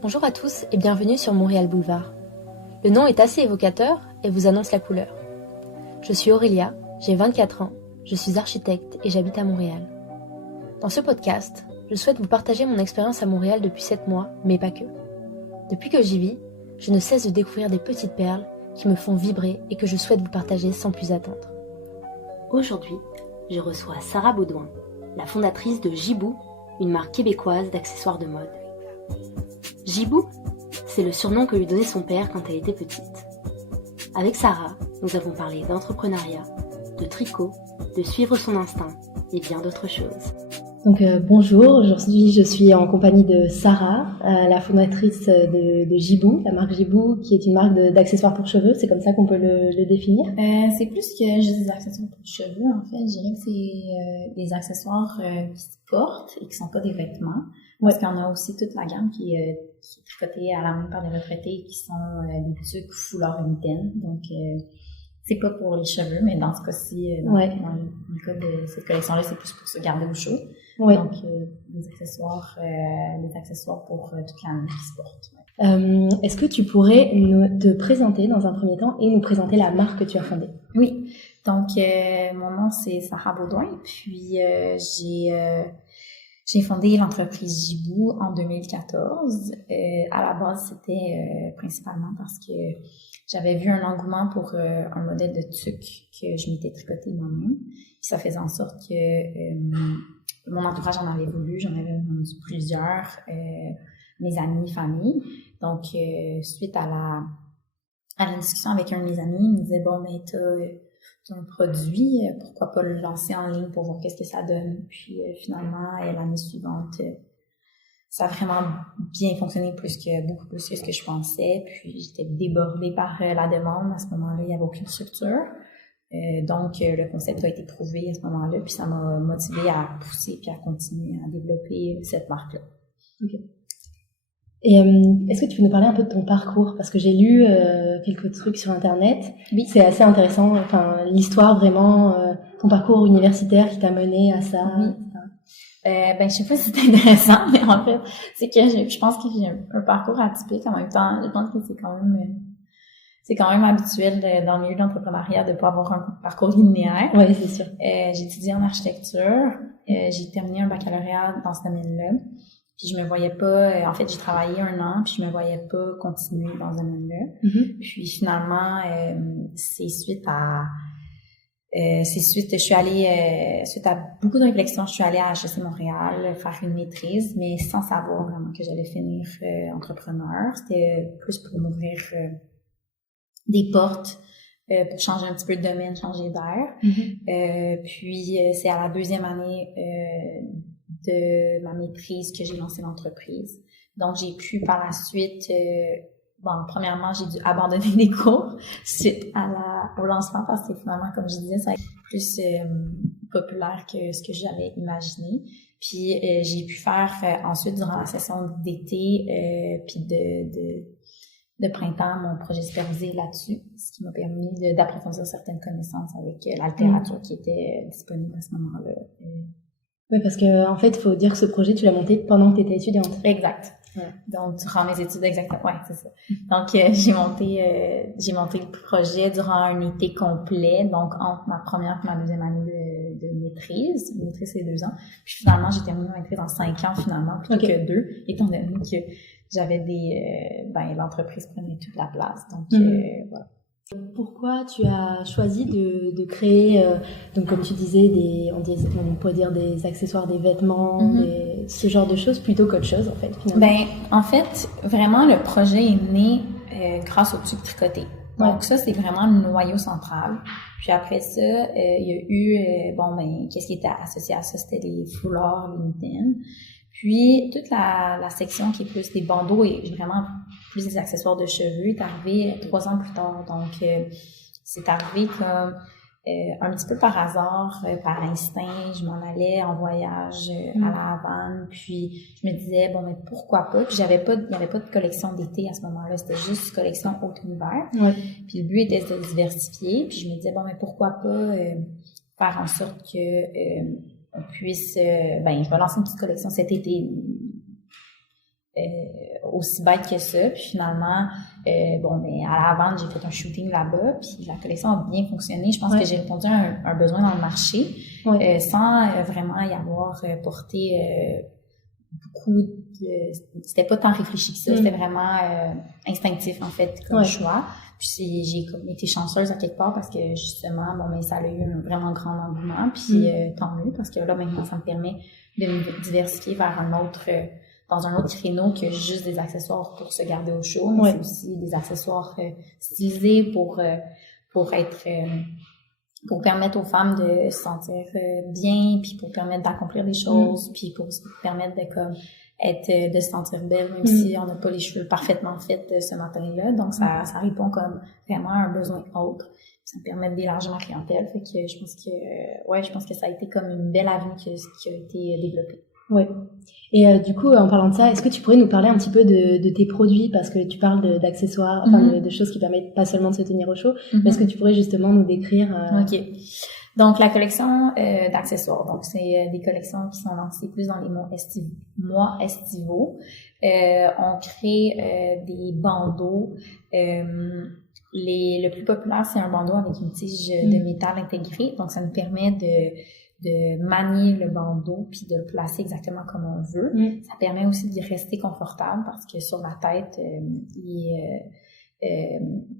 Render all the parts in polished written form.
Bonjour à tous et bienvenue sur Montréal Boulevard. Le nom est assez évocateur et vous annonce la couleur. Je suis Aurélia, j'ai 24 ans, je suis architecte et j'habite à Montréal. Dans ce podcast, je souhaite vous partager mon expérience à Montréal depuis 7 mois, mais pas que. Depuis que j'y vis, je ne cesse de découvrir des petites perles qui me font vibrer et que je souhaite vous partager sans plus attendre. Aujourd'hui, je reçois Sarah Baudouin, la fondatrice de Jibou, une marque québécoise d'accessoires de mode. Jibou, c'est le surnom que lui donnait son père quand elle était petite. Avec Sarah, nous avons parlé d'entrepreneuriat, de tricot, de suivre son instinct et bien d'autres choses. Donc bonjour, aujourd'hui je suis en compagnie de Sarah, la fondatrice de Jibou, la marque Jibou qui est une marque d'accessoires pour cheveux, c'est comme ça qu'on peut le définir? C'est plus que juste des accessoires pour cheveux, en fait. Je dirais que c'est des accessoires qui se portent et qui sont pas des vêtements. Ouais. Parce qu'on a aussi toute la gamme qui est tricotée à la main par des retraités qui sont des tuques foulards mitaines. Donc, c'est pas pour les cheveux, mais dans ce cas-ci, dans le cas de cette collection-là, c'est plus pour se garder au chaud. Ouais. Donc, des accessoires pour toute la main qui se portent. Ouais. Est-ce que tu pourrais te présenter dans un premier temps et nous présenter la marque que tu as fondée? Oui. Donc, mon nom, c'est Sarah Baudouin. Puis, j'ai fondé l'entreprise Jibou en 2014. À la base, c'était principalement parce que j'avais vu un engouement pour un modèle de tuque que je m'étais tricoté moi-même. Puis ça faisait en sorte que mon entourage en avait voulu. J'en avais vendu plusieurs, mes amis, famille. Donc, suite à la discussion avec un de mes amis, il me disait « Bon, mais t'as un produit, pourquoi pas le lancer en ligne pour voir qu'est-ce que ça donne. » Puis finalement, l'année suivante, ça a vraiment bien fonctionné beaucoup plus que ce que je pensais. Puis j'étais débordée par la demande. À ce moment-là, il n'y avait aucune structure. Donc, le concept a été prouvé à ce moment-là. Puis ça m'a motivée à pousser puis à continuer à développer cette marque-là. Okay. Et est-ce que tu peux nous parler un peu de ton parcours? Parce que j'ai lu quelques trucs sur Internet. Oui. C'est assez intéressant. Enfin, l'histoire vraiment, ton parcours universitaire qui t'a mené à ça. Oui. Je sais pas si c'est intéressant, mais en fait, c'est que je pense que j'ai un parcours atypique en même temps. Je pense que c'est quand même habituel dans le milieu de l'entrepreneuriat de pas avoir un parcours linéaire. Oui, c'est sûr. J'ai étudié en architecture. J'ai terminé un baccalauréat dans ce domaine-là. Puis je me voyais pas, en fait, j'ai travaillé 1 an, puis je me voyais pas continuer dans ce domaine-là. Mm-hmm. Puis finalement, je suis allée, suite à beaucoup de réflexions, je suis allée à HEC Montréal faire une maîtrise, mais sans savoir vraiment que j'allais finir entrepreneur. C'était plus pour m'ouvrir des portes, pour changer un petit peu de domaine, changer d'air. Mm-hmm. Puis c'est à la 2e année de ma maîtrise que j'ai lancé l'entreprise. Donc, j'ai pu par la suite, premièrement, j'ai dû abandonner des cours suite au lancement parce que finalement, comme je disais, ça a été plus populaire que ce que j'avais imaginé. Puis, j'ai pu faire ensuite, durant la session d'été, puis de printemps, mon projet supervisé là-dessus, ce qui m'a permis d'approfondir certaines connaissances avec la littérature qui était disponible à ce moment-là. Oui, parce que en fait, il faut dire que ce projet, tu l'as monté pendant que tu étais étudiante. Exact. Ouais. Donc, durant mes études, exactement. Ouais, c'est ça. Donc, j'ai monté le projet durant un été complet, donc entre ma première et ma 2e année de maîtrise. Une maîtrise, c'est 2 ans. Puis finalement, j'ai terminé ma maîtrise en 5 ans finalement, plutôt que 2, étant donné que j'avais l'entreprise prenait toute la place. Donc, voilà. Pourquoi tu as choisi de créer, donc comme tu disais, on pourrait dire des accessoires, des vêtements, ce genre de choses plutôt qu'autre chose en fait finalement? En fait, vraiment le projet est né grâce au tuque tricoté. Donc ça, c'est vraiment le noyau central. Puis après ça, il y a eu, qu'est-ce qui était associé à ça? C'était les foulards, les mitaines. Puis, toute la section qui est plus des bandeaux et vraiment plus des accessoires de cheveux est arrivée 3 ans plus tard. Donc, c'est arrivé comme un petit peu par hasard, par instinct. Je m'en allais en voyage à la Havane. Puis, je me disais, mais pourquoi pas? Puis, il n'y avait pas de collection d'été à ce moment-là. C'était juste collection automne-hiver. Ouais. Puis, le but était de diversifier. Puis, je me disais, mais pourquoi pas faire en sorte que on puisse, je vais lancer une petite collection cet été aussi bête que ça. Puis finalement, à la vente, j'ai fait un shooting là-bas, puis la collection a bien fonctionné. Je pense que j'ai répondu à un besoin dans le marché, sans vraiment y avoir porté beaucoup de... C'était pas tant réfléchi que ça, c'était vraiment instinctif, en fait, comme choix. Puis j'ai comme été chanceuse à quelque part parce que, justement, ça a eu un vraiment grand engouement, puis tant mieux, parce que là, maintenant, ça me permet de me diversifier vers dans un autre créneau que juste des accessoires pour se garder au chaud, mais c'est aussi des accessoires stylisés pour permettre aux femmes de se sentir bien, puis pour permettre d'accomplir des choses, puis pour se permettre de se sentir belle, même si on n'a pas les cheveux parfaitement faits ce matin-là. Donc, ça répond comme vraiment à un besoin autre. Ça me permet d'élargir ma clientèle. Fait que je pense que ça a été comme une belle avenue qui a été développée. Ouais. Et du coup, en parlant de ça, est-ce que tu pourrais nous parler un petit peu de tes produits, parce que tu parles d'accessoires, de choses qui permettent pas seulement de se tenir au chaud, mais est-ce que tu pourrais justement nous décrire OK. Donc, la collection d'accessoires. Donc, c'est des collections qui sont lancées plus dans les mois estivaux. On crée des bandeaux. Le plus populaire, c'est un bandeau avec une tige de métal intégrée. Donc, ça nous permet de manier le bandeau puis de le placer exactement comme on veut. Ça permet aussi de rester confortable parce que sur la tête,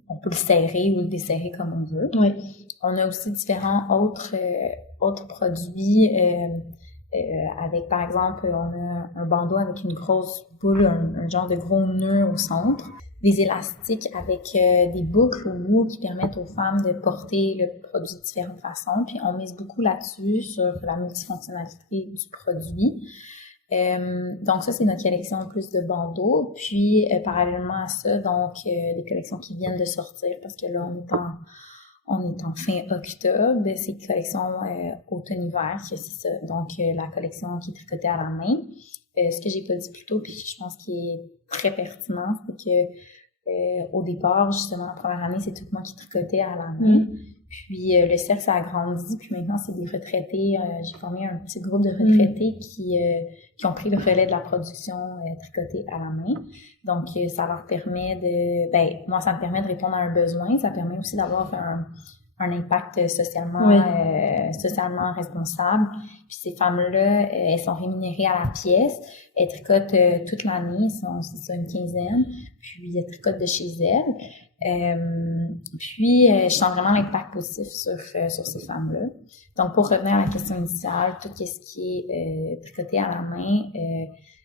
on peut le serrer ou le desserrer comme on veut. On a aussi différents autres produits avec, par exemple, on a un bandeau avec une grosse boule, un genre de gros nœud au centre, des élastiques avec des boucles au bout qui permettent aux femmes de porter le produit de différentes façons. Puis on mise beaucoup là-dessus sur la multifonctionnalité du produit. Donc ça, c'est notre collection plus de bandeaux. Puis parallèlement à ça, donc les collections qui viennent de sortir, parce que là, on est en fin octobre, c'est une collection automne-hiver, c'est ça. Donc, la collection qui est tricotée à la main. Ce que j'ai pas dit plus tôt, puis je pense qu'il est très pertinent, c'est que au départ, justement, la première année, c'est tout moi qui tricotais à la main. Puis le cercle, ça a grandi, puis maintenant, c'est des retraités. J'ai formé un petit groupe de retraités qui ont pris le relais de la production tricotée à la main. Donc, ça leur permet moi, ça me permet de répondre à un besoin. Ça permet aussi d'avoir un impact socialement responsable. Puis ces femmes-là, elles sont rémunérées à la pièce. Elles tricotent toute l'année, c'est ça, une quinzaine. Puis elles tricotent de chez elles. Puis je sens vraiment l'impact positif sur ces femmes-là. Donc, pour revenir à la question initiale, tout ce qui est tricoté à la main,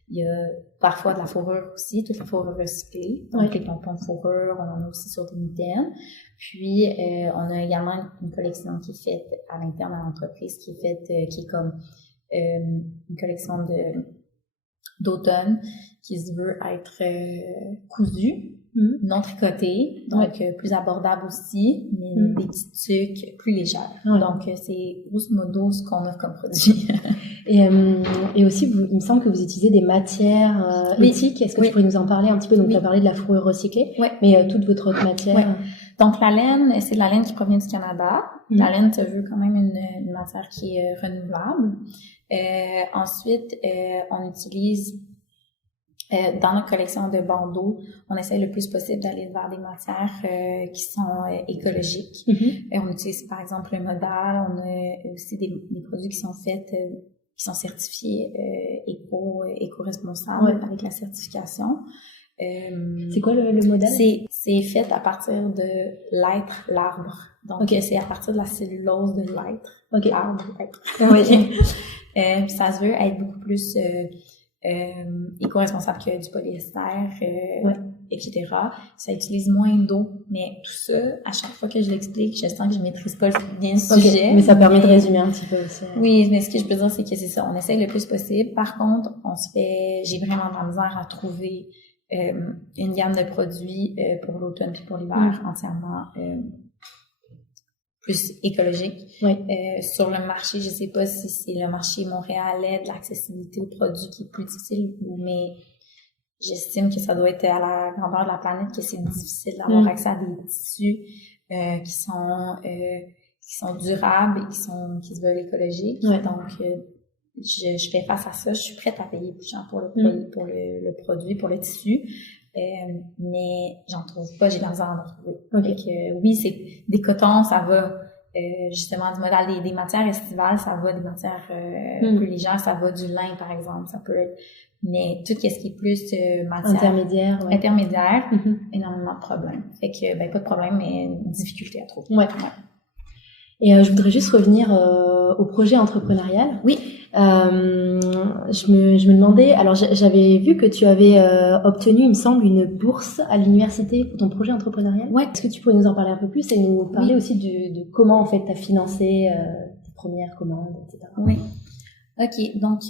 il y a parfois de la fourrure aussi, toute la fourrure recyclée. Donc, les pompons de fourrure, on en a aussi sur des mitaines. Puis, on a également une collection qui est faite à l'interne de l'entreprise, qui est comme une collection d'automne qui se veut être cousue, non tricotée, donc plus abordable aussi, mais des petits trucs plus légères. Donc, c'est grosso modo ce qu'on offre comme produit. Et aussi, il me semble que vous utilisez des matières éthiques. Est-ce que tu pourrais nous en parler un petit peu? Donc, tu as parlé de la fourrure recyclée, mais toute votre autre matière. Donc, la laine, c'est de la laine qui provient du Canada. La laine se veut quand même une matière qui est renouvelable. Ensuite, on utilise dans notre collection de bandeaux, on essaie le plus possible d'aller vers des matières qui sont écologiques. On utilise par exemple le modal, on a aussi des produits qui sont faits, qui sont certifiés éco-responsables avec la certification. C'est quoi le modèle? C'est fait à partir de l'être, l'arbre. Donc, c'est à partir de la cellulose de l'être, l'arbre, l'être. Puis ça se veut être beaucoup plus éco-responsable que du polyester, etc. Ça utilise moins d'eau, mais tout ça, à chaque fois que je l'explique, je sens que je maîtrise pas bien le sujet. Mais ça permet de résumer un petit peu aussi. Oui, mais ce que je peux dire, c'est que c'est ça, on essaye le plus possible. Par contre, j'ai vraiment de la misère à trouver une gamme de produits pour l'automne puis pour l'hiver entièrement plus écologique. Sur le marché, je sais pas si c'est le marché montréalais de l'accessibilité aux produits qui est plus difficile, mais j'estime que ça doit être à la grandeur de la planète que c'est difficile d'avoir accès à des tissus qui sont durables et qui se veulent écologiques. Donc je fais face à ça, je suis prête à payer plus cher pour le produit, pour le tissu, mais j'en trouve pas, j'ai de la misère à en trouver. Okay. Fait que, oui, c'est des cotons, ça va, justement, du modèle des matières estivales, ça va, des matières plus légères, ça va, du lin, par exemple, ça peut être, mais tout ce qui est plus matière intermédiaire, énormément de problèmes. Fait que, pas de problème, mais difficulté à trouver. Ouais. Et je voudrais juste revenir au projet entrepreneurial. Oui. Je me demandais, alors j'avais vu que tu avais obtenu, il me semble, une bourse à l'université pour ton projet entrepreneurial. Ouais. Est-ce que tu pourrais nous en parler un peu plus et nous parler aussi de comment en fait tu as financé tes premières commandes, etc. Oui. OK, donc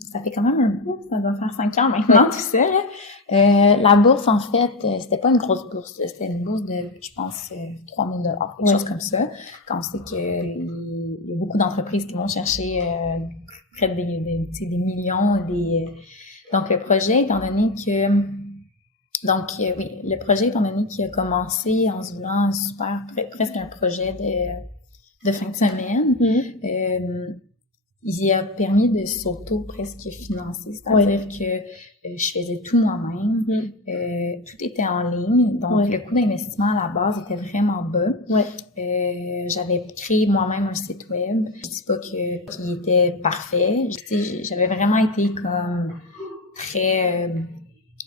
ça fait quand même un bout, ça doit faire 5 ans maintenant, tout ça. La bourse, en fait, c'était pas une grosse bourse, c'était une bourse de, je pense, 3 000 $, quelque chose comme ça. Quand on sait qu'il y a beaucoup d'entreprises qui vont chercher près de des millions, donc le projet, étant donné que le projet, étant donné qu'il a commencé en se voulant presque un projet de fin de semaine, il a permis de presque financer, c'est-à-dire que je faisais tout moi-même, tout était en ligne, donc le coût d'investissement à la base était vraiment bas. J'avais créé moi-même un site web, je dis pas qu'il était parfait, j'avais vraiment été comme très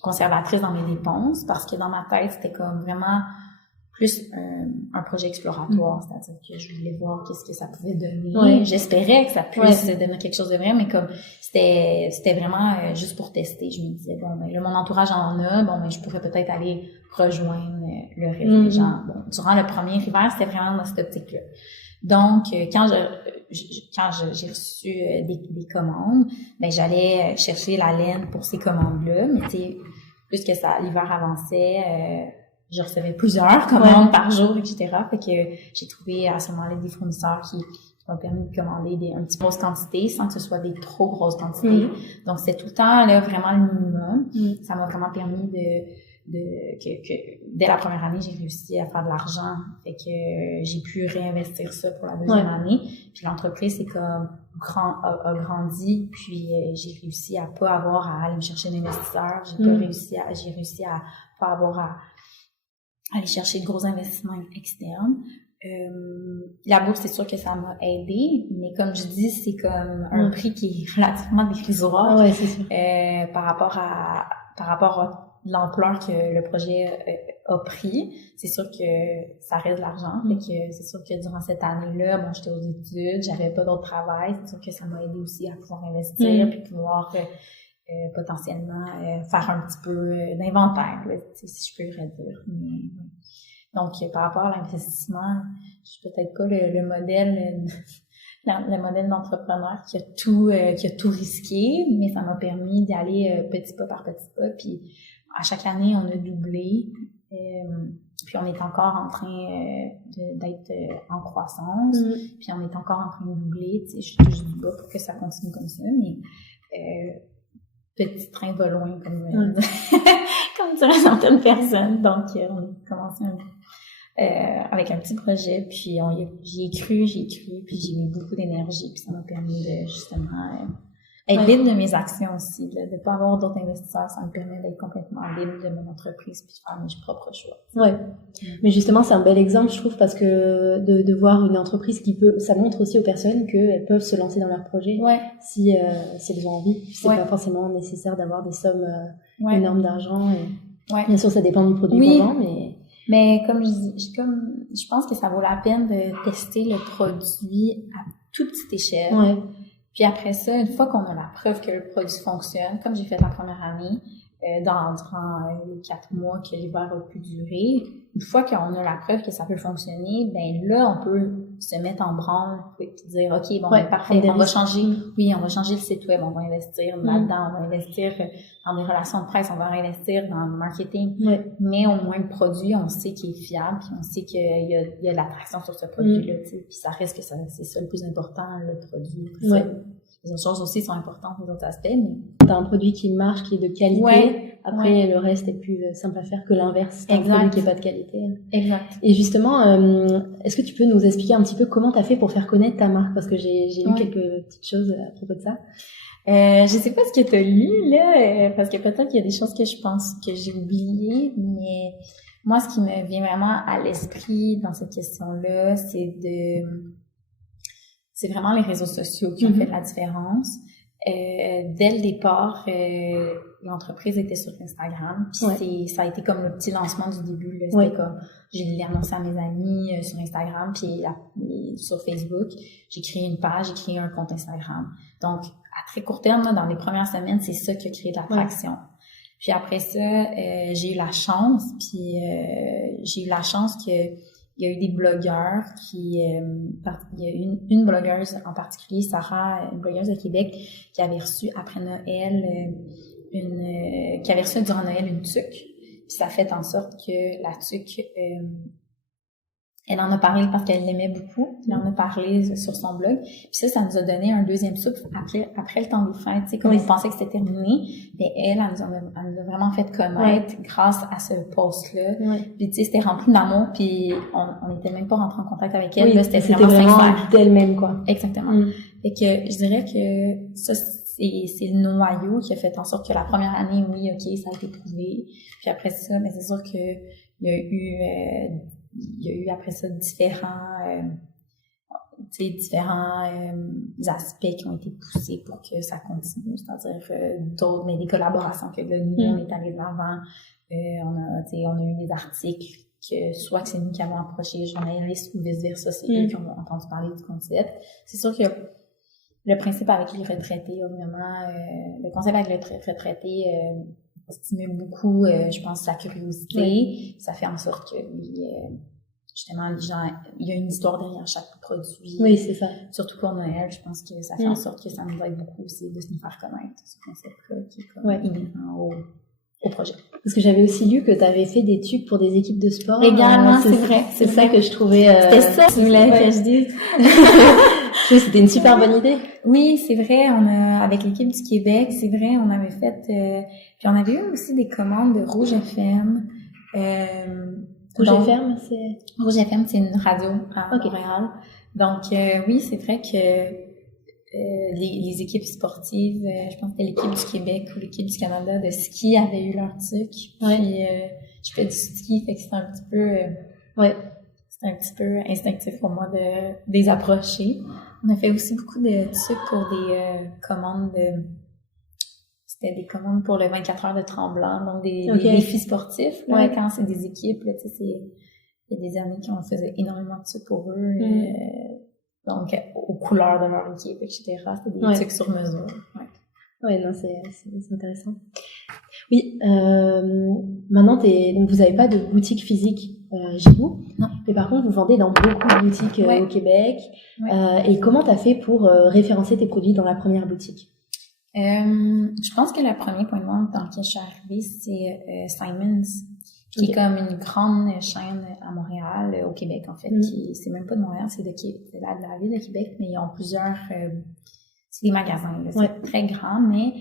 conservatrice dans mes dépenses parce que dans ma tête c'était comme vraiment plus un projet exploratoire, c'est-à-dire que je voulais voir qu'est-ce que ça pouvait donner. J'espérais que ça puisse donner quelque chose de vrai, mais comme c'était vraiment juste pour tester. Je me disais, là, mon entourage en a, je pourrais peut-être aller rejoindre le reste des gens. Bon, durant le premier hiver, c'était vraiment dans cette optique-là. Donc, quand j'ai reçu des commandes, j'allais chercher la laine pour ces commandes-là, mais tu sais, plus que ça, l'hiver avançait, je recevais plusieurs commandes par jour, etc. Fait que j'ai trouvé à ce moment-là des fournisseurs qui m'ont permis de commander un petit grosse quantité sans que ce soit des trop grosses quantités. Donc, c'était tout le temps, là, vraiment le minimum. Ça m'a vraiment permis que dès la première année, j'ai réussi à faire de l'argent. Fait que j'ai pu réinvestir ça pour la deuxième année. Puis l'entreprise, c'est comme a grandi. Puis j'ai réussi à pas avoir à aller me chercher d'investisseurs. J'ai réussi à pas avoir à aller chercher de gros investissements externes. La bourse, c'est sûr que ça m'a aidé, mais comme je dis, c'est comme un prix qui est relativement dérisoire c'est sûr. par rapport à l'ampleur que le projet a pris. C'est sûr que ça reste de l'argent, fait que c'est sûr que durant cette année-là, j'étais aux études, j'avais pas d'autre travail, c'est sûr que ça m'a aidé aussi à pouvoir investir puis pouvoir potentiellement faire un petit peu d'inventaire, si je peux le dire. Donc, par rapport à l'investissement, je suis peut-être pas le modèle le modèle d'entrepreneur qui a tout risqué, mais ça m'a permis d'y aller petit pas par petit pas. Puis à chaque année, on a doublé. Puis on est encore en train d'être en croissance. Puis on est encore en train de doubler. Tu sais, je touche du bas pour que ça continue comme ça, mais petit train va loin, comme diraient certaines personnes. Donc, on a commencé avec un petit projet, puis j'y ai cru, puis j'ai mis beaucoup d'énergie, puis ça m'a permis de, justement, être libre de mes actions aussi, de pas avoir d'autres investisseurs, ça me permet d'être complètement libre de mon entreprise, puis de faire mes propres choix. Mais justement, c'est un bel exemple, je trouve, parce que de voir une entreprise ça montre aussi aux personnes qu'elles peuvent se lancer dans leur projet si elles ont envie. C'est pas forcément nécessaire d'avoir des sommes énormes d'argent. Bien sûr, ça dépend du produit qu'on vend, mais comme je dis, je pense que ça vaut la peine de tester le produit à toute petite échelle. Puis après ça, une fois qu'on a la preuve que le produit fonctionne, comme j'ai fait la première année, durant les 4 mois que l'hiver a pu durer, une fois qu'on a la preuve que ça peut fonctionner, là, on peut se mettre en branle et dire, OK, parfait, on va changer le site web, on va investir là-dedans, on va investir dans des relations de presse, on va investir dans le marketing. Mais au moins, le produit, on sait qu'il est fiable, puis on sait qu'il y a de l'attraction sur ce produit-là, tu sais. Puis ça reste que c'est ça le plus important, le produit. les autres choses aussi sont importantes, les autres aspects, mais... T'as un produit qui marche, qui est de qualité. Ouais, après, le reste est plus simple à faire que l'inverse. T'as un produit qui est pas de qualité. Exact. Et justement, est-ce que tu peux nous expliquer un petit peu comment t'as fait pour faire connaître ta marque? Parce que j'ai lu quelques petites choses à propos de ça. Je sais pas ce que t'as lu, là, parce que peut-être qu'il y a des choses que je pense que j'ai oubliées, mais moi, ce qui me vient vraiment à l'esprit dans cette question-là, c'est vraiment les réseaux sociaux qui ont fait la différence. Dès le départ, l'entreprise était sur Instagram, puis ça a été comme le petit lancement du début, là. C'était comme, j'ai annoncé à mes amis sur Instagram, puis sur Facebook, j'ai créé une page, j'ai créé un compte Instagram. Donc, à très court terme, là, dans les premières semaines, c'est ça qui a créé de l'attraction. Ouais. Puis après ça, j'ai eu la chance que il y a eu des blogueurs il y a une blogueuse en particulier, Sarah, une blogueuse de Québec, qui avait reçu après Noël qui avait reçu durant Noël une tuque. Puis ça fait en sorte que la tuque, elle en a parlé parce qu'elle l'aimait beaucoup. Elle en a parlé sur son blog. Puis ça nous a donné un deuxième souffle après le temps des fêtes. Tu sais, comme on pensait que c'était terminé, mais elle nous a vraiment fait connaître grâce à ce post-là. Puis tu sais, c'était rempli d'amour. Puis on n'était même pas rentré en contact avec elle. Là, c'était vraiment sincère. D'elle-même, quoi. Exactement. Fait que je dirais que ça, c'est le noyau qui a fait en sorte que la première année, oui, ok, ça a été prouvé. Puis après ça, mais c'est sûr que il y a eu après ça différents aspects qui ont été poussés pour que ça continue, c'est-à-dire d'autres, mais des collaborations que là, nous, on est allé de l'avant. On a eu des articles que soit que c'est nous qui avons approché les journalistes ou vice-versa, c'est eux qui ont entendu parler du concept. C'est sûr que le principe avec les retraités, évidemment, le concept avec les retraités stimule beaucoup, je pense, la curiosité. Ça fait en sorte que justement, les gens, il y a une histoire derrière chaque produit. Oui, c'est ça. Surtout pour Noël, je pense que ça fait en sorte que ça nous aide beaucoup aussi de se nous faire connaître, ce concept-là qui est comme inhérent au projet. Parce que j'avais aussi lu que tu avais fait des tubes pour des équipes de sport. Également, c'est vrai. C'est ça que je trouvais... C'était ça que je voulais que je dise. Oui, c'était une super bonne idée. Oui, c'est vrai. Avec l'équipe du Québec, c'est vrai, on avait fait... puis on avait eu aussi des commandes de Rouge FM. Rouge FM, c'est une radio à Montréal. Donc, oui, c'est vrai que les équipes sportives, je pense que c'était l'équipe du Québec ou l'équipe du Canada de ski avaient eu leur truc. Puis, je fais du ski, fait que c'était un petit peu... c'était un petit peu instinctif pour moi de les approcher. On a fait aussi beaucoup de trucs pour des commandes c'était des commandes pour le 24 heures de Tremblant, donc des défis sportifs, là, quand c'est des équipes, là, tu sais, il y a des années qu'on faisait énormément de trucs pour eux, donc aux couleurs de leur équipe, etc. C'était des trucs sur mesure. Ouais, non, c'est intéressant. Oui, maintenant, donc vous n'avez pas de boutique physique Gibou, mais par contre, vous vendez dans beaucoup de boutiques au Québec. Et comment tu as fait pour référencer tes produits dans la première boutique? Je pense que le premier point de vente dans lequel je suis arrivée, c'est Simons, qui est comme une grande chaîne à Montréal, au Québec, en fait. C'est même pas de Montréal, c'est de la ville de Québec, mais ils ont plusieurs... c'est des magasins, là, c'est très grand, mais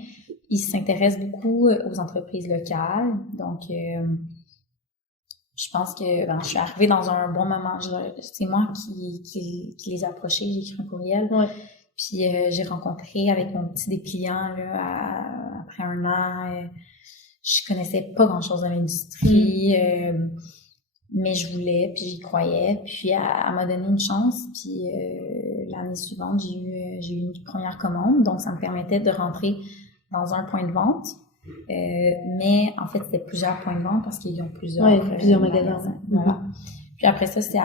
ils s'intéressent beaucoup aux entreprises locales. Donc, je pense que je suis arrivée dans un bon moment. C'est moi qui les ai approchés, j'ai écrit un courriel. Puis j'ai rencontré avec mon petit des clients là, après un an. Je connaissais pas grand-chose de l'industrie, mais je voulais, puis j'y croyais. Puis elle m'a donné une chance. Puis l'année suivante, j'ai eu une première commande, donc ça me permettait de rentrer dans un point de vente. Mais en fait, c'était plusieurs points de vente parce qu'ils ont plusieurs magasins. Voilà. Puis après ça, c'est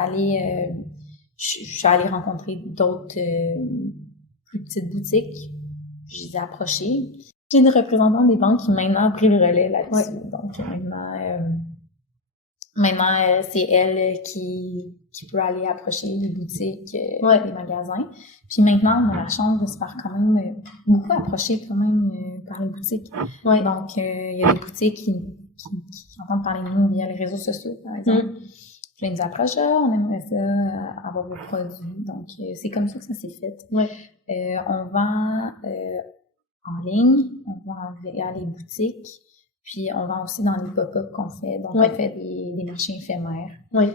je suis allée rencontrer d'autres plus petites boutiques. Je les ai approchées. J'ai une représentante des banques qui maintenant a pris le relais là-dessus. Donc maintenant c'est elle qui peut aller approcher les boutiques, les magasins. Puis maintenant, on a la chance de se faire quand même beaucoup approcher quand même par les boutiques. Donc il y a des boutiques qui entendent parler de nous via les réseaux sociaux, par exemple. Puis là, ils nous approchent, on aimerait ça, avoir vos produits. Donc, c'est comme ça que ça s'est fait. On vend en ligne, on vend à les boutiques, puis on vend aussi dans les pop-up qu'on fait. Donc, on fait des marchés éphémères. Oui.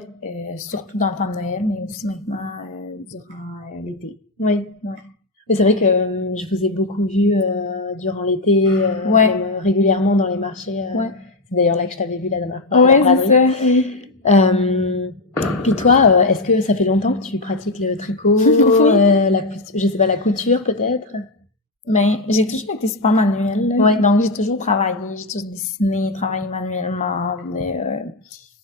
Surtout dans le temps de Noël, mais aussi maintenant durant l'été. Oui. Mais c'est vrai que je vous ai beaucoup vu durant l'été, même régulièrement dans les marchés. C'est d'ailleurs là que je t'avais vu la dernière fois. Ouais, c'est ça. Oui. Puis toi, est-ce que ça fait longtemps que tu pratiques le tricot, la couture peut-être? Ben, j'ai toujours été super manuelle. Donc, j'ai toujours travaillé, j'ai toujours dessiné, travaillé manuellement.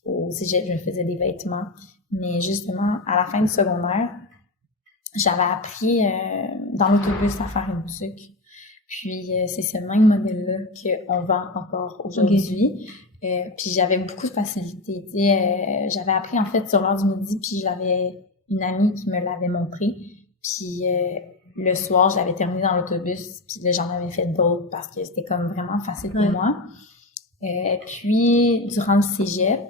Au cégep, je me faisais des vêtements. Mais justement, à la fin du secondaire, j'avais appris dans l'autobus à faire une tuque. Puis, c'est ce même modèle-là qu'on vend encore aujourd'hui. Puis, j'avais beaucoup de facilité. J'avais appris, en fait, sur l'heure du midi, puis j'avais une amie qui me l'avait montré. Puis, le soir, je l'avais terminé dans l'autobus, puis là, j'en avais fait d'autres parce que c'était comme vraiment facile pour moi. Puis, durant le cégep,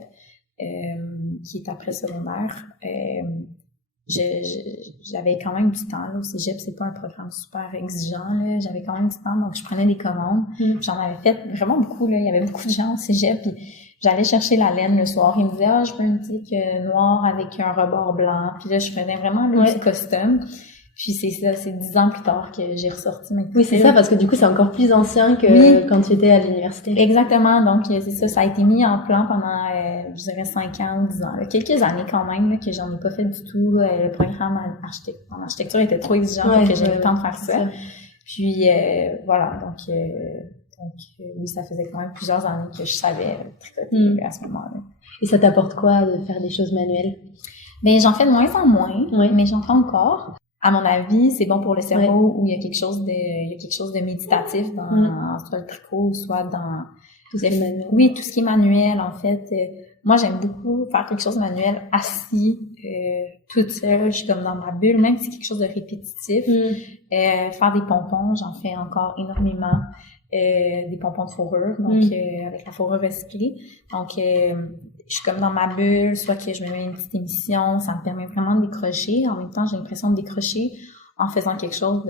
qui est après le secondaire, j'avais quand même du temps là, au cégep, c'est pas un programme super exigeant là, j'avais quand même du temps, donc je prenais des commandes. J'en avais fait vraiment beaucoup là, il y avait beaucoup de gens au cégep, puis j'allais chercher la laine le soir, ils me disaient je veux une tique noire avec un rebord blanc, puis là je prenais vraiment le petit costume. Puis c'est ça, c'est 10 ans plus tard que j'ai ressorti mes costumes. Oui, c'est ça, parce que du coup, c'est encore plus ancien que quand tu étais à l'université. Exactement. Donc, c'est ça a été mis en plan pendant, je dirais, 5 ans ou 10 ans. Là. Quelques années quand même, là, que j'en ai pas fait du tout. Le programme en architecture était trop exigeant pour que j'aie le temps de faire ça. Puis, voilà. Donc, oui, ça faisait quand même plusieurs années que je savais tricoter à ce moment-là. Et ça t'apporte quoi de faire des choses manuelles? Ben, j'en fais de moins en moins, mais j'en fais encore. À mon avis, c'est bon pour le cerveau où il y a quelque chose de méditatif dans soit le tricot, soit dans tout ce qui est manuel. Oui, tout ce qui est manuel en fait. Moi, j'aime beaucoup faire quelque chose de manuel assis, toute seule, je suis comme dans ma bulle, même si c'est quelque chose de répétitif. Faire des pompons, j'en fais encore énormément. Des pompons de fourrure, donc avec la fourrure recyclée. Donc je suis comme dans ma bulle, soit que je me mets une petite émission, ça me permet vraiment de décrocher. En même temps, j'ai l'impression de décrocher en faisant quelque chose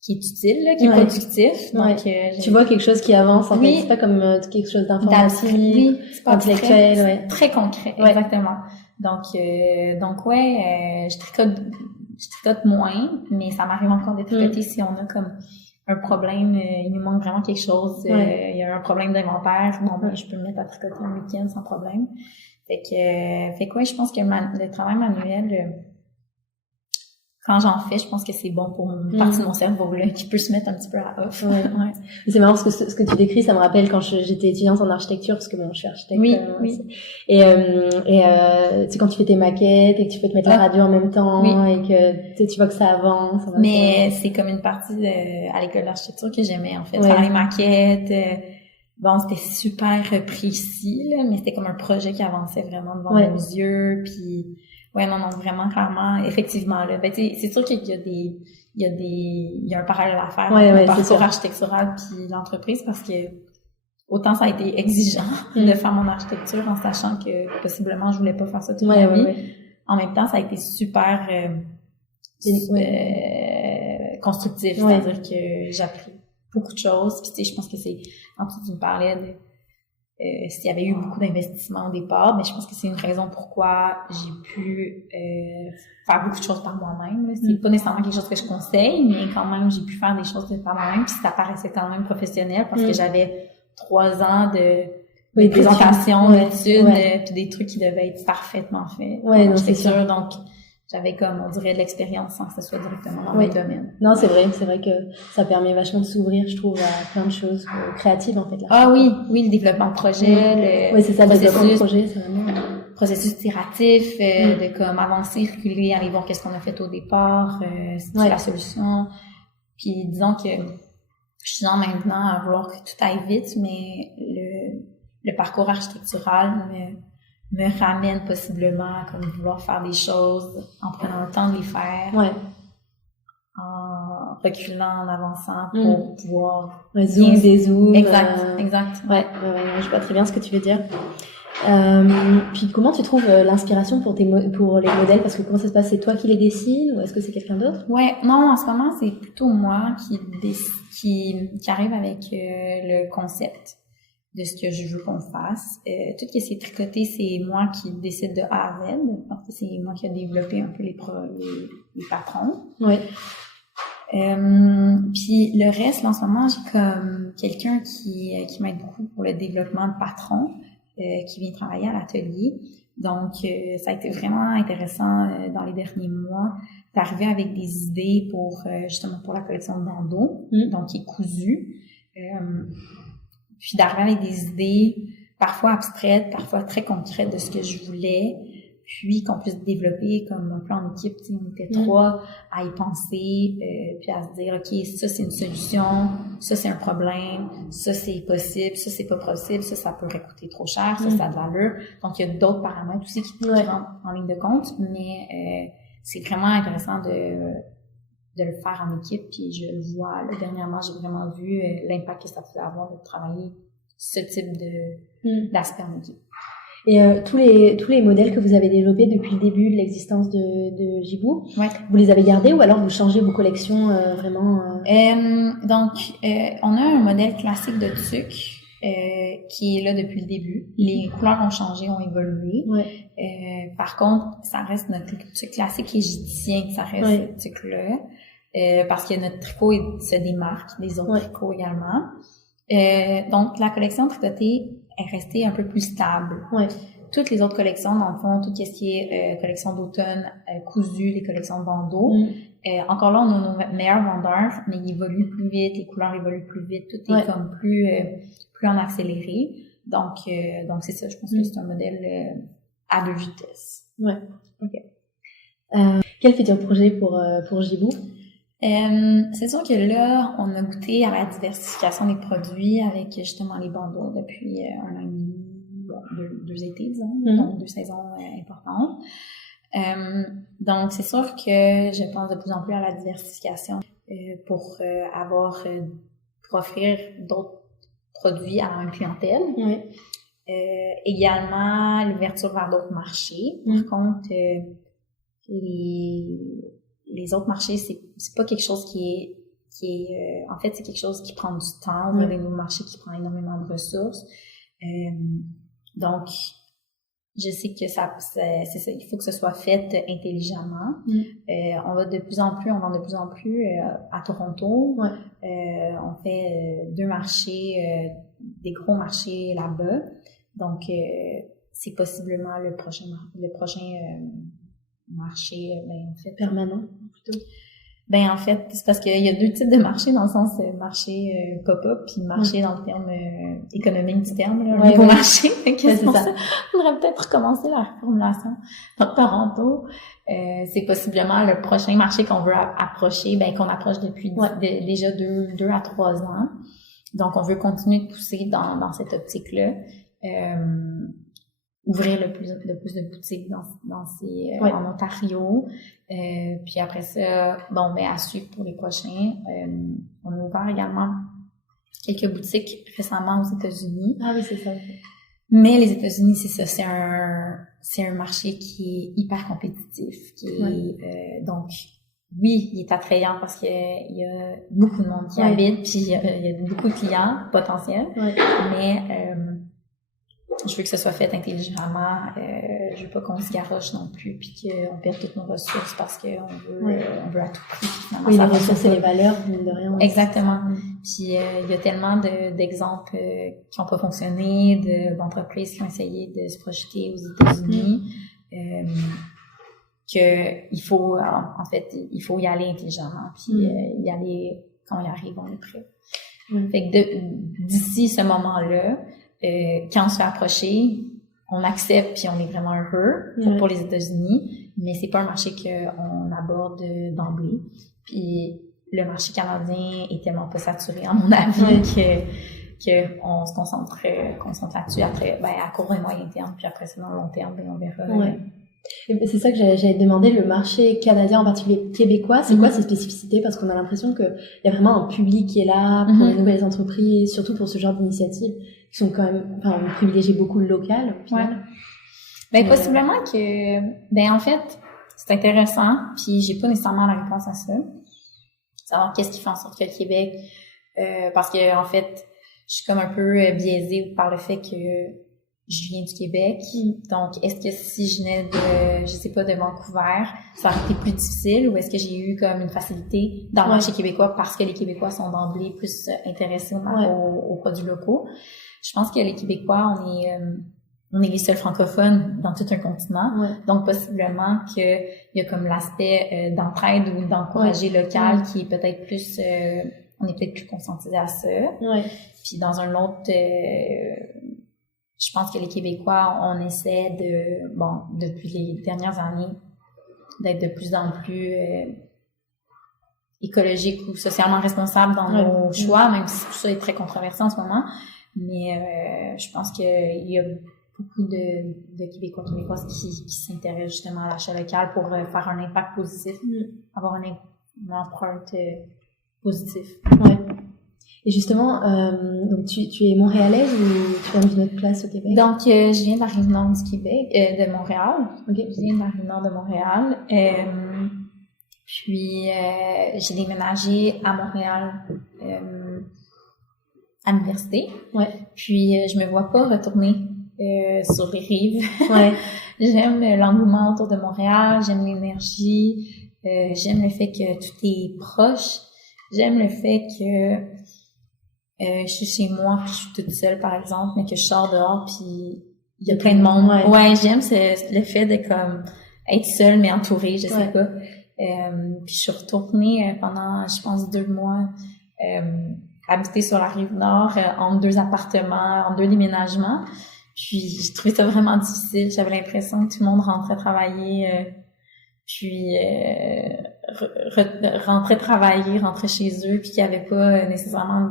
qui est utile, là, qui est productif. Donc tu vois quelque chose qui avance en fait, c'est pas comme quelque chose d'informatif, c'est pas intellectuel, très concret, exactement. Donc je tricote moins, mais ça m'arrive encore de tricoter si on a comme un problème, il nous manque vraiment quelque chose, il y a un problème d'inventaire, je peux me mettre à tricoter un week-end sans problème. Fait que je pense que le travail manuel, quand j'en fais, je pense que c'est bon pour une partie de mon cerveau, là, qui peut se mettre un petit peu à off. C'est marrant parce que ce que tu décris, ça me rappelle quand j'étais étudiante en architecture, parce que je suis architecte. Et tu sais, quand tu fais tes maquettes et que tu peux te mettre la radio en même temps et que tu vois que ça avance. Mais c'est comme une partie à l'école d'architecture que j'aimais, en fait. Faire les maquettes. Bon, c'était super précis, là, mais c'était comme un projet qui avançait vraiment devant nos yeux, puis non, vraiment, clairement, effectivement, là. Ben, c'est sûr qu'il y a un parallèle à faire entre le parcours architectural puis l'entreprise parce que autant ça a été exigeant de faire mon architecture en sachant que possiblement je voulais pas faire ça toute ma vie. En même temps, ça a été super, constructif. C'est-à-dire que j'ai appris beaucoup de choses puis tu sais, je pense que c'est, en tout, tu me parlais de, s'il y avait eu beaucoup d'investissements au départ, mais je pense que c'est une raison pourquoi j'ai pu faire beaucoup de choses par moi-même. C'est pas nécessairement quelque chose que je conseille, mais quand même, j'ai pu faire des choses par moi-même, puis ça paraissait quand même professionnel parce que j'avais 3 ans de présentation, d'études, puis des trucs qui devaient être parfaitement faits. C'est sûr, donc j'avais comme, on dirait, de l'expérience sans que ce soit directement dans mon domaine. Non, c'est vrai que ça permet vachement de s'ouvrir, je trouve, à plein de choses créatives, en fait. Le développement de projet, c'est ça, le développement de projet, c'est vraiment... processus itératif, de comme avancer, reculer, aller voir qu'est-ce qu'on a fait au départ, c'est la solution. Puis disons que je suis dans maintenant à vouloir que tout aille vite, mais le parcours architectural me ramène possiblement à comme vouloir faire des choses en prenant le temps de les faire, en reculant, en avançant pour pouvoir zoom, dézoom. Exact. Je vois très bien ce que tu veux dire. Puis comment tu trouves l'inspiration pour les modèles? Parce que comment ça se passe? C'est toi qui les dessines ou est-ce que c'est quelqu'un d'autre? Ouais, non, en ce moment, c'est plutôt moi qui arrive avec le concept de ce que je veux qu'on fasse. Tout ce qui est tricoté, c'est moi qui décide de A à Z, parce que c'est moi qui ai développé un peu les patrons. Ouais. Puis le reste, là, en ce moment, j'ai comme quelqu'un qui m'aide beaucoup pour le développement de patrons, qui vient travailler à l'atelier. Donc, ça a été vraiment intéressant dans les derniers mois d'arriver avec des idées pour justement pour la collection de bandeaux, donc qui est cousu. Puis d'arriver avec des idées parfois abstraites, parfois très concrètes de ce que je voulais, puis qu'on puisse développer comme un peu en équipe. Tu sais, on était trois à y penser, puis à se dire, OK, ça c'est une solution, ça c'est un problème, ça c'est possible, ça c'est pas possible, ça pourrait coûter trop cher, ça a de l'allure. Donc, il y a d'autres paramètres aussi qui rentrent en ligne de compte, mais c'est vraiment intéressant de le faire en équipe, puis je le vois. Là, dernièrement, j'ai vraiment vu l'impact que ça pouvait avoir de travailler ce type d'aspect en équipe. Et tous les modèles que vous avez développés depuis le début de l'existence de Jibou, vous les avez gardés ou alors vous changez vos collections vraiment Donc, on a un modèle classique de tuque qui est là depuis le début. Les couleurs ont changé, ont évolué. Par contre, ça reste notre tuque classique égyptien, ça reste ce tuque-là. Parce que notre tricot se démarque des autres tricots également. Donc, la collection tricotée est restée un peu plus stable. Toutes les autres collections, dans le fond, tout ce qui est collection d'automne, cousu, les collections de bandeaux, encore là, on a nos meilleurs vendeurs, mais ils évoluent plus vite, les couleurs évoluent plus vite, tout est comme plus en accéléré. Donc c'est ça, je pense que c'est un modèle à deux vitesses. Quel futur projet pour Jibou? C'est sûr que là, on a goûté à la diversification des produits avec justement les bandeaux depuis un an et demi, deux étés, disons, donc 2 saisons importantes. Donc, c'est sûr que je pense de plus en plus à la diversification pour offrir d'autres produits à une clientèle. Également, l'ouverture vers d'autres marchés. Par contre, les autres marchés, c'est pas quelque chose qui est en fait, c'est quelque chose qui prend du temps, ouvrir des nouveaux marchés qui prend énormément de ressources. Donc, je sais que c'est ça, il faut que ce soit fait intelligemment. On vend de plus en plus à Toronto. On fait 2 marchés, des gros marchés là-bas. Donc, c'est possiblement le prochain marché, en fait, permanent plutôt. En fait, c'est parce qu'il y a 2 types de marchés, dans le sens marché pop-up puis marché dans le terme économique du terme, là, nouveau marché. C'est ça. Il faudrait peut-être recommencer la reformulation. Donc, Toronto, c'est possiblement le prochain marché qu'on veut approcher, qu'on approche depuis déjà 2 à 3 ans. Donc, on veut continuer de pousser dans cette optique-là. Ouvrir le plus de boutiques en Ontario. Puis après ça, à suivre pour les prochains. On a ouvert également quelques boutiques récemment aux États-Unis. Ah oui, c'est ça. Mais les États-Unis, c'est ça, c'est un marché qui est hyper compétitif, donc oui, il est attrayant parce qu'il y a beaucoup de monde qui habite, puis il y a beaucoup de clients potentiels, mais je veux que ce soit fait intelligemment. Je veux pas qu'on se garoche non plus, puis qu'on perde toutes nos ressources parce qu'on veut à tout prix. Les ressources et les valeurs, mine de rien. Exactement. Puis il y a tellement d'exemples qui n'ont pas fonctionné, d'entreprises qui ont essayé de se projeter aux États-Unis, que il faut y aller intelligemment, puis y aller quand il arrive, on est prêt. Fait que d'ici ce moment-là, quand on se fait approcher, on accepte puis on est vraiment heureux pour les États-Unis, mais c'est pas un marché qu'on aborde d'emblée. Puis le marché canadien est tellement pas saturé, à mon avis, que on se concentre là-dessus après, à court et moyen terme, puis après ça, dans le long terme, on verra Et c'est ça que j'allais te demander, le marché canadien, en particulier québécois, c'est quoi ses spécificités? Parce qu'on a l'impression qu'il y a vraiment un public qui est là pour les nouvelles entreprises, surtout pour ce genre d'initiatives, qui sont quand même, enfin, on privilégie beaucoup le local, au final. Ben, possiblement que, ben, en fait, c'est intéressant, puis j'ai pas nécessairement la réponse à ça. Savoir qu'est-ce qui fait en sorte que le Québec, parce que, en fait, je suis comme un peu biaisée par le fait que je viens du Québec. Donc, est-ce que si je venais de, je sais pas, de Vancouver, ça aurait été plus difficile, ou est-ce que j'ai eu comme une facilité dans le marché québécois parce que les Québécois sont d'emblée plus intéressés aux produits locaux? Je pense que les Québécois, on est les seuls francophones dans tout un continent. Donc, possiblement qu'il y a comme l'aspect d'entraide ou d'encourager local qui est peut-être plus, on est peut-être plus conscientisé à ça. Puis dans un autre, je pense que les Québécois, on essaie depuis les dernières années, d'être de plus en plus écologique ou socialement responsable dans nos choix, même si tout ça est très controversé en ce moment. Mais je pense qu'il y a beaucoup de Québécois, Québécoises qui s'intéressent justement à l'achat local pour faire un impact positif, avoir une empreinte positive. Et justement, donc tu es montréalaise ou tu viens d'une autre place au Québec? Donc, je viens de la Rive-Nord du Québec, de Montréal. Je viens de la Rive-Nord de Montréal. Puis, j'ai déménagé à Montréal à l'université. Puis, je me vois pas retourner sur les rives. J'aime l'engouement autour de Montréal, j'aime l'énergie, j'aime le fait que tout est proche. J'aime le fait que je suis chez moi puis je suis toute seule, par exemple, mais que je sors dehors puis il y a plein de monde. J'aime le fait de comme être seule mais entourée, je sais pas. Puis je suis retournée pendant, je pense, 2 mois habiter sur la Rive-Nord entre 2 appartements, en 2 déménagements. Puis j'ai trouvé ça vraiment difficile. J'avais l'impression que tout le monde rentrait travailler, puis rentrait travailler, rentrait chez eux, puis qu'il y avait pas nécessairement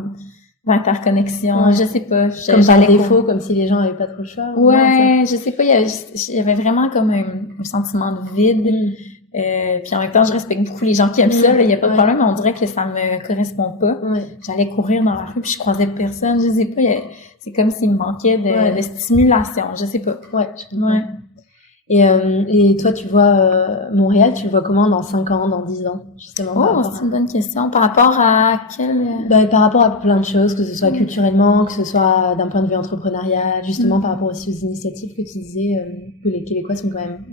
d'interconnexion. Je sais pas. Comme par défaut, comme si les gens avaient pas trop le choix. Je sais pas. Il y avait vraiment comme un sentiment de vide. Puis en même temps, je respecte beaucoup les gens qui aiment ça. Il y a pas de problème. On dirait que ça me correspond pas. J'allais courir dans la rue puis je croisais personne. Je sais pas. C'est comme s'il me manquait de stimulation. Je sais pas. Je comprends. Et toi, tu vois Montréal, tu le vois comment dans 5 ans, dans 10 ans, justement? C'est une bonne question. Par rapport à quelle... par rapport à plein de choses, que ce soit culturellement, que ce soit d'un point de vue entrepreneurial, justement par rapport aussi aux initiatives que tu disais, que les Québécois sont quand même,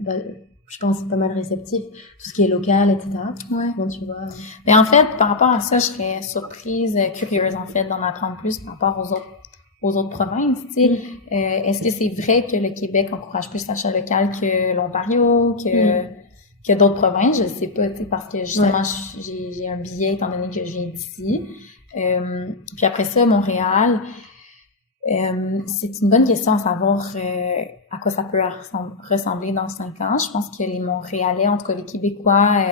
je pense, pas mal réceptifs, tout ce qui est local, etc. Comment tu vois? Mais en fait, par rapport à ça, je serais surprise, curieuse, en fait, d'en apprendre plus par rapport aux autres provinces, tu sais. Est-ce que c'est vrai que le Québec encourage plus l'achat local que l'Ontario, que d'autres provinces? Je sais pas, tu sais, parce que justement, j'ai un billet étant donné que je viens d'ici. Puis après ça, Montréal, c'est une bonne question à savoir à quoi ça peut ressembler dans 5 ans. Je pense que les Montréalais, en tout cas les Québécois,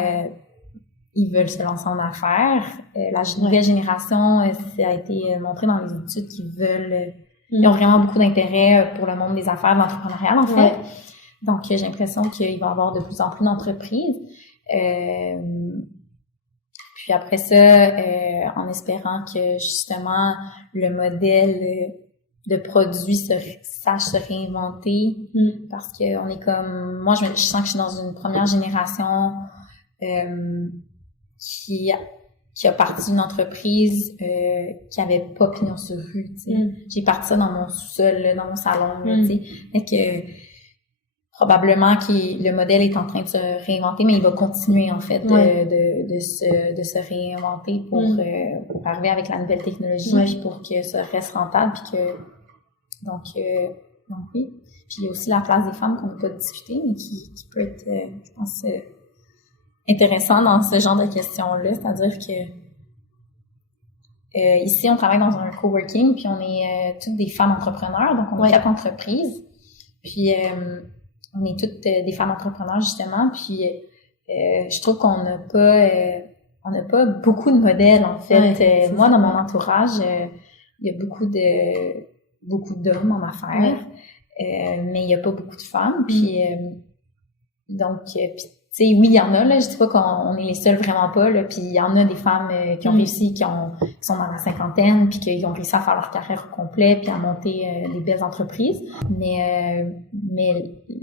ils veulent se lancer en affaires. La nouvelle génération, ça a été montré dans les études qu'ils veulent... Ils ont vraiment beaucoup d'intérêt pour le monde des affaires, de l'entrepreneuriat, en fait. Donc, j'ai l'impression qu'il va y avoir de plus en plus d'entreprises. Puis après ça, en espérant que, justement, le modèle de produits sache se réinventer. Parce que on est comme... Moi, je sens que je suis dans une première génération... qui a parti d'une entreprise qui avait pas pignon sur rue, tu sais. J'ai parti ça dans mon sous-sol, là, dans mon salon, tu sais. Fait que probablement que le modèle est en train de se réinventer, mais il va continuer en fait de se réinventer pour arriver avec la nouvelle technologie, puis pour que ça reste rentable, puis que donc oui. Puis il y a aussi la place des femmes qu'on n'a pas discuté, mais qui peut être, je pense, intéressant dans ce genre de questions-là, c'est-à-dire que ici, on travaille dans un coworking, puis on est toutes des femmes entrepreneurs, donc on a 4 entreprises, puis on est toutes des femmes entrepreneurs, justement, puis je trouve qu'on n'a pas beaucoup de modèles, en fait. Moi, dans mon entourage, il y a beaucoup d'hommes en affaires, mais il n'y a pas beaucoup de femmes, puis Donc, puis tu sais, oui, il y en a, là, je dis pas qu'on est les seuls, vraiment pas, là, puis il y en a des femmes qui ont réussi, qui sont dans la cinquantaine, puis qui ont réussi à faire leur carrière au complet, puis à monter des belles entreprises. Mais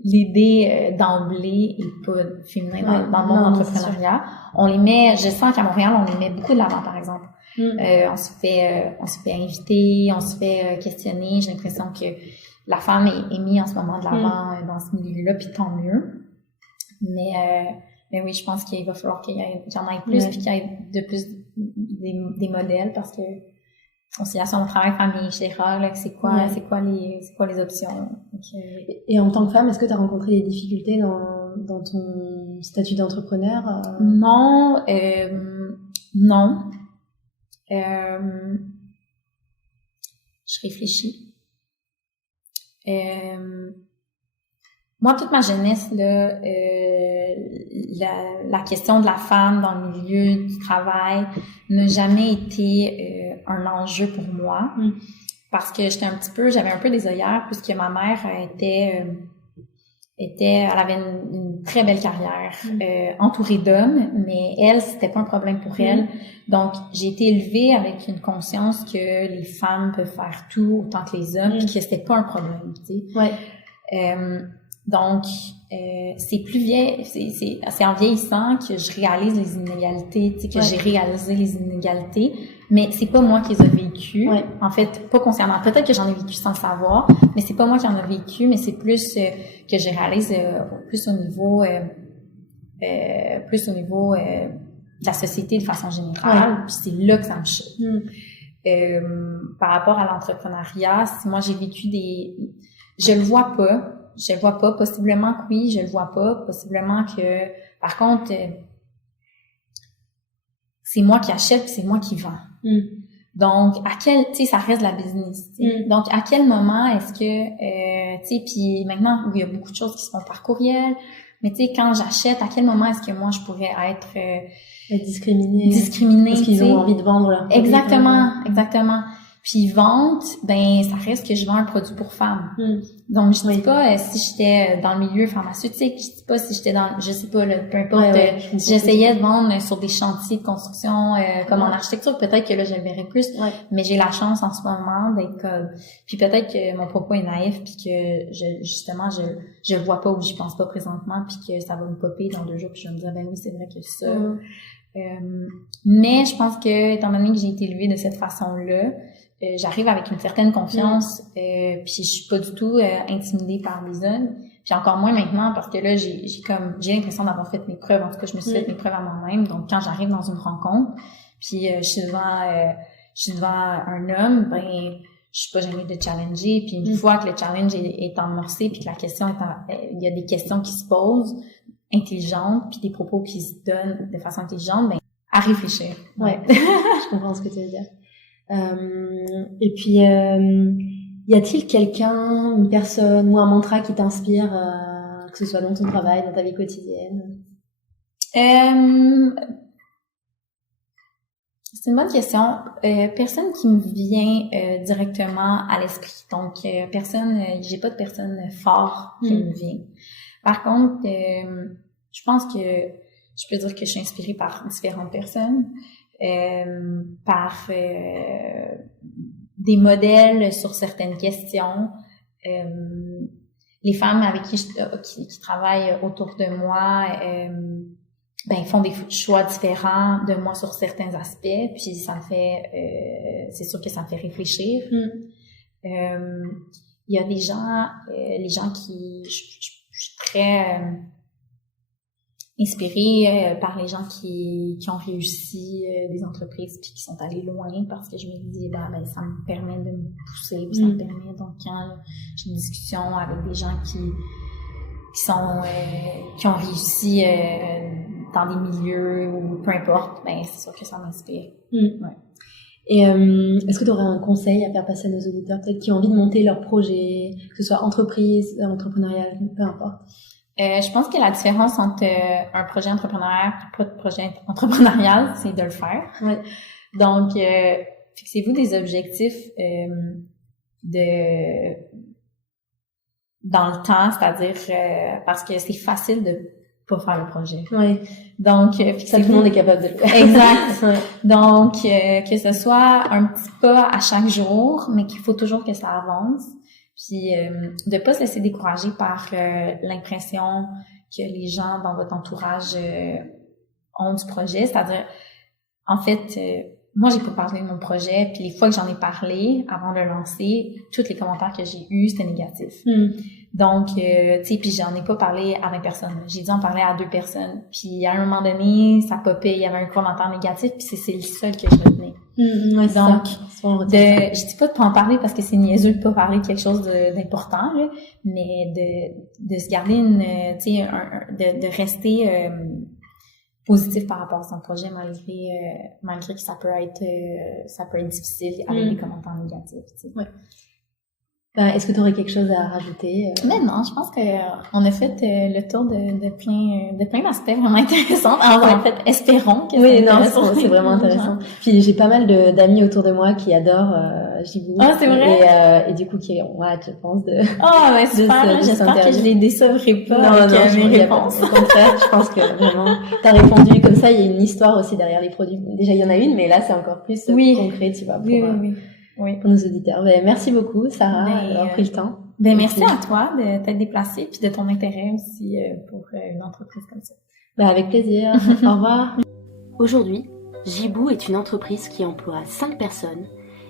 l'idée d'emblée est pas féminin dans le monde de l'entrepreneuriat. On les met, je sens qu'à Montréal, on les met beaucoup de l'avant, par exemple. On se fait inviter, on se fait questionner. J'ai l'impression que la femme est mise en ce moment de l'avant dans ce milieu-là, puis tant mieux. Mais oui, je pense qu'il va falloir qu'il y en ait plus, puis qu'il y ait de plus des modèles, parce que conciliation au travail, famille, etc., là, c'est quoi les options. Okay. Et en tant que femme, est-ce que tu as rencontré des difficultés dans ton statut d'entrepreneur? Non, non. Je réfléchis. Moi, toute ma jeunesse, là, la question de la femme dans le milieu du travail n'a jamais été un enjeu pour moi, parce que j'avais un peu des œillères, puisque ma mère elle avait une très belle carrière, entourée d'hommes, mais elle, c'était pas un problème pour elle. Donc, j'ai été élevée avec une conscience que les femmes peuvent faire tout autant que les hommes, puis que c'était pas un problème, tu sais. Donc, c'est en vieillissant que je réalise les inégalités, tu sais, que j'ai réalisé les inégalités, mais c'est pas moi qui les ai vécues. En fait, pas consciemment. Peut-être que j'en ai vécu sans le savoir, mais c'est pas moi qui en ai vécu, mais c'est plus que je réalise plus au niveau de la société de façon générale. Puis c'est là que ça me choque. Par rapport à l'entrepreneuriat, si moi j'ai vécu je le vois pas, possiblement que oui, je le vois pas, possiblement que, par contre, c'est moi qui achète puis c'est moi qui vends. Donc, tu sais, ça reste de la business. Donc, à quel moment est-ce que, tu sais, puis maintenant, il y a beaucoup de choses qui se font par courriel, mais tu sais, quand j'achète, à quel moment est-ce que moi, je pourrais être discriminée parce qu'ils ont envie de vendre leur produit. Exactement. Puis vente, ben ça reste que je vends un produit pour femmes. Donc je dis pas si j'étais dans le milieu pharmaceutique, je dis pas si j'étais je sais pas là, peu importe, si j'essayais de vendre sur des chantiers de construction comme en architecture, peut-être que là je le verrais plus. Mais j'ai la chance en ce moment d'être comme, puis peut-être que mon propos est naïf, puis que je le vois pas ou j'y pense pas présentement, puis que ça va me popper dans 2 jours, puis je vais me dire ben oui, c'est vrai que ça. Mais je pense que étant donné que j'ai été élevée de cette façon-là, j'arrive avec une certaine confiance, puis je suis pas du tout intimidée par les hommes, puis encore moins maintenant, parce que là j'ai l'impression d'avoir fait mes preuves. En tout cas, je me suis fait mes preuves à moi-même. Donc quand j'arrive dans une rencontre, puis je suis devant un homme, ben je suis pas gênée de challenger. Puis une fois que le challenge est amorcé, puis que la question il y a des questions qui se posent intelligentes, puis des propos qui se donnent de façon intelligente, ben à réfléchir. Je comprends ce que tu veux dire. Et puis, y a-t-il quelqu'un, une personne ou un mantra qui t'inspire, que ce soit dans ton travail, dans ta vie quotidienne? C'est une bonne question. Personne qui me vient directement à l'esprit. Donc, j'ai pas de personne forte qui me vient. Par contre, je pense que je peux dire que je suis inspirée par différentes personnes. Par des modèles sur certaines questions. Les femmes avec qui travaillent autour de moi font des choix différents de moi sur certains aspects, puis ça me fait c'est sûr que ça me fait réfléchir. Il y a des gens, les gens qui je suis très inspirée par les gens qui ont réussi des entreprises puis qui sont allés loin, parce que je me dis ça me permet de me pousser, puis ça me permet, donc quand j'ai une discussion avec des gens qui ont réussi dans des milieux ou peu importe, c'est sûr que ça m'inspire. Et est-ce que tu aurais un conseil à faire passer à nos auditeurs, peut-être qui ont envie de monter leur projet, que ce soit entreprise, entrepreneurial, peu importe? Je pense que la différence entre un projet entrepreneurial et pas de projet entrepreneurial, c'est de le faire. Donc, fixez-vous des objectifs dans le temps, c'est-à-dire parce que c'est facile pour faire le projet. Oui. Donc, ça, tout le monde est capable de le faire. Exact. Ouais. Donc, que ce soit un petit pas à chaque jour, mais qu'il faut toujours que ça avance. Puis, de pas se laisser décourager par l'impression que les gens dans votre entourage ont du projet. C'est-à-dire, en fait, moi, j'ai pas parlé de mon projet, puis les fois que j'en ai parlé avant de le lancer, tous les commentaires que j'ai eus, c'était négatif. Donc, tu sais, puis j'en ai pas parlé à 20 personnes. J'ai dû en parler à 2 personnes. Puis à un moment donné, ça popait, il y avait un commentaire négatif, puis c'est le seul que je retenais. Ouais, donc, je dis pas de pas en parler parce que c'est niaiseux de pas parler de quelque chose d'important, là, mais de se garder tu sais, de rester positif par rapport à son projet malgré que ça peut être difficile avec des commentaires négatifs, tu sais. Ouais. Ben, est-ce que tu aurais quelque chose à rajouter? Mais non, je pense que on a fait le tour de plein d'aspects vraiment intéressants. Alors, en fait, espérons que c'est vraiment intéressant. Puis j'ai pas mal d'amis autour de moi qui adorent Jibou. Ah, c'est vrai? Et du coup qui ont hâte, je pense, de. Ah, ouais, super. J'espère que je les décevrai pas avec mes réponses. Au contraire, je pense que vraiment t'as répondu comme ça. Il y a une histoire aussi derrière les produits. Déjà, il y en a une, mais là, c'est encore plus concret, tu vois. Pour nos auditeurs. Ben, merci beaucoup, Sarah, d'avoir pris le temps. Ben, merci à toi de t'être déplacée puis de ton intérêt aussi pour une entreprise comme ça. Ben, avec plaisir. Au revoir. Aujourd'hui, Jibou est une entreprise qui emploie 5 personnes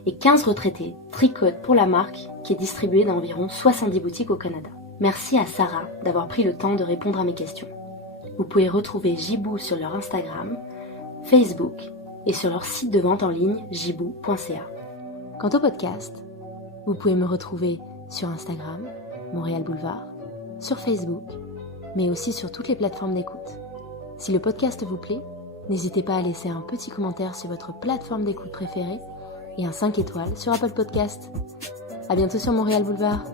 et 15 retraités tricotent pour la marque qui est distribuée dans environ 70 boutiques au Canada. Merci à Sarah d'avoir pris le temps de répondre à mes questions. Vous pouvez retrouver Jibou sur leur Instagram, Facebook et sur leur site de vente en ligne jibou.ca. Quant au podcast, vous pouvez me retrouver sur Instagram, Montréal Boulevard, sur Facebook, mais aussi sur toutes les plateformes d'écoute. Si le podcast vous plaît, n'hésitez pas à laisser un petit commentaire sur votre plateforme d'écoute préférée et un 5 étoiles sur Apple Podcast. À bientôt sur Montréal Boulevard.